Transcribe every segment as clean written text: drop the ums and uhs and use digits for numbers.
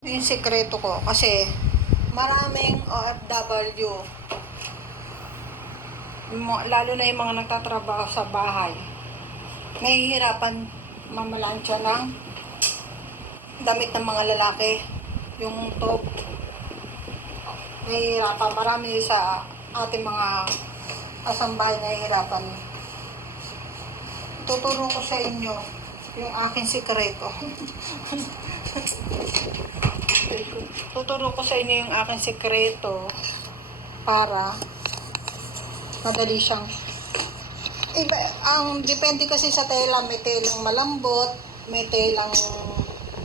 Yung sikreto ko kasi maraming OFW, lalo na yung mga nagtatrabaho sa bahay, nahihirapan mamalansya ng damit ng mga lalaki, yung top, nahihirapan. Marami sa ating mga kasambahay nahihirapan. Tuturo ko sa inyo yung aking sikreto. Tuturo ko sa inyo yung aking sikreto para madali siyang iba. Ang depende kasi sa tela, may telang malambot, may telang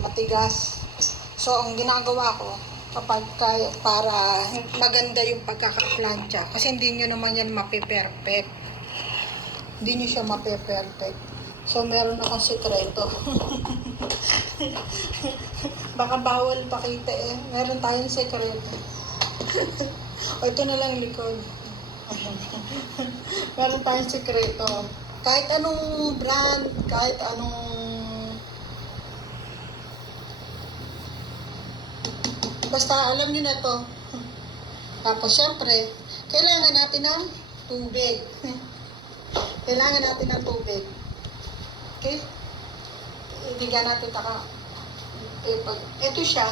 matigas. So ang ginagawa ko kapag para maganda yung pagkakaplantsa, kasi hindi nyo naman yan mape-perfect, hindi nyo siya mape-perfect. So meron akong sikreto. Baka bawal pakita eh. Meron tayong sekreto. O ito na lang likod. Meron tayong sekreto. Kahit anong brand, kahit anong basta alam nyo na to. Tapos syempre, kailangan natin ng tubig. Kailangan natin ng tubig. Okay? Ibigyan natin ito siya,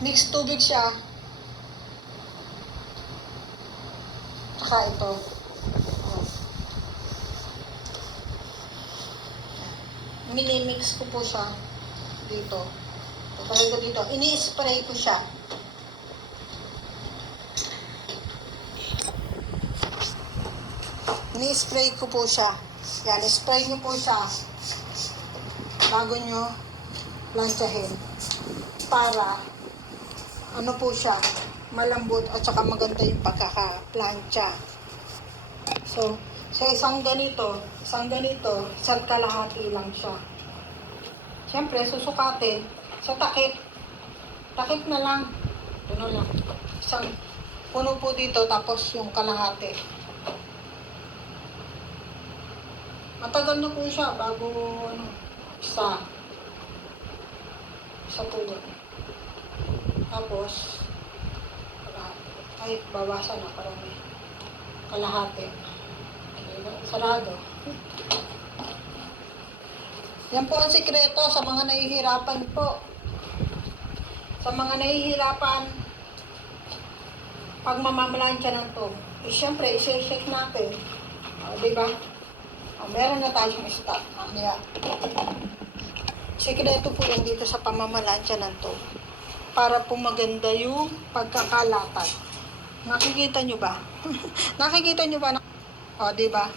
mixed tubig siya, saka ito. Minimix ko po siya dito. Tutulad ko dito. Ini-spray ko siya. Ini-spray ko po siya. Yan, spray nyo po siya bago nyo plantsahin para ano po siya, malambot at saka maganda yung pagkaka-plancha. So, sa isang ganito, isang kalahati lang siya. Siyempre, susukatin sa takip. Takip na lang. Ito na lang. Isang puno po dito, tapos yung kalahati. Matagal na po siya bago isa puno. Tapos, ay, bawasan na parami. Kalahati. Sarado. Yan po ang sikreto sa mga nahihirapan po. Sa mga nahihirapan, pag mamamalansya ng to, siyempre, isi-shake natin. Diba? Meron na tayong stock. Sikreto po yan dito sa pamamalansya ng to. Para po maganda yung pagkakalatag. Nakikita nyo ba? Nakikita nyo ba? Diba?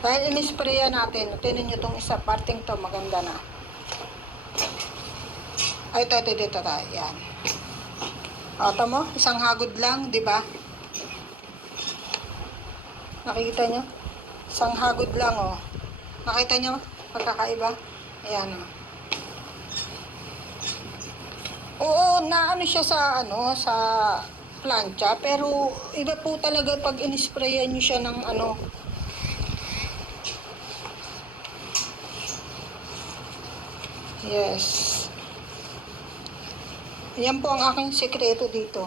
Dahil in-sprayan natin, tinan nyo tong isa, parting to, maganda na. Ay, ito, dito tayo. Yan. Ito mo, isang hagod lang, diba? Nakikita nyo? Isang hagod lang, Nakita nyo? Pagkakaiba? Ayan, Oo, naano siya sa, sa plancha, pero iba po talaga pag in-sprayan nyo siya ng, Yes. Yan po ang aking sekreto dito.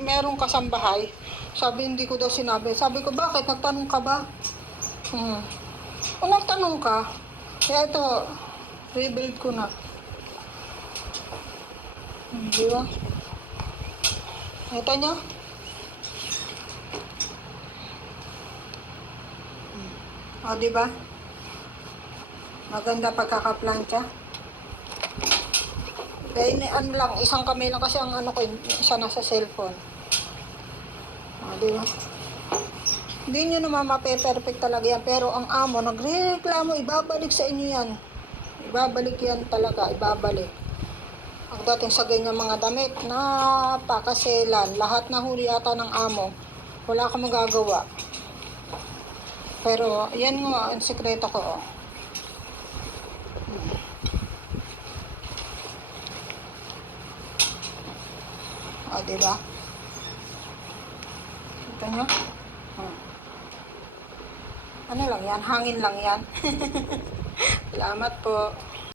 Merong kasambahay. Sabi, hindi ko daw sinabi. Sabi ko, bakit? Nagtanong ka ba? O nagtanong ka? Kaya ito, rebuild ko na. Di ba? Ito nyo? Di ba? Maganda pagkakaplantsa. Kaya ano lang, isang kamay lang kasi ang ko, isa nasa cellphone. Di ba? Hindi nyo naman mape-perfect talaga yan, pero ang amo nagreklamo, ibabalik sa inyo yan. Ibabalik yan talaga, ibabalik. Ang dating sa ganyan mga damit, napakaselan. Lahat na huli ata ng amo. Wala kang magagawa. Pero, yan nga, ang sikreto ko, diba? Ito nyo? Ano lang yan? Hangin lang yan. Salamat po.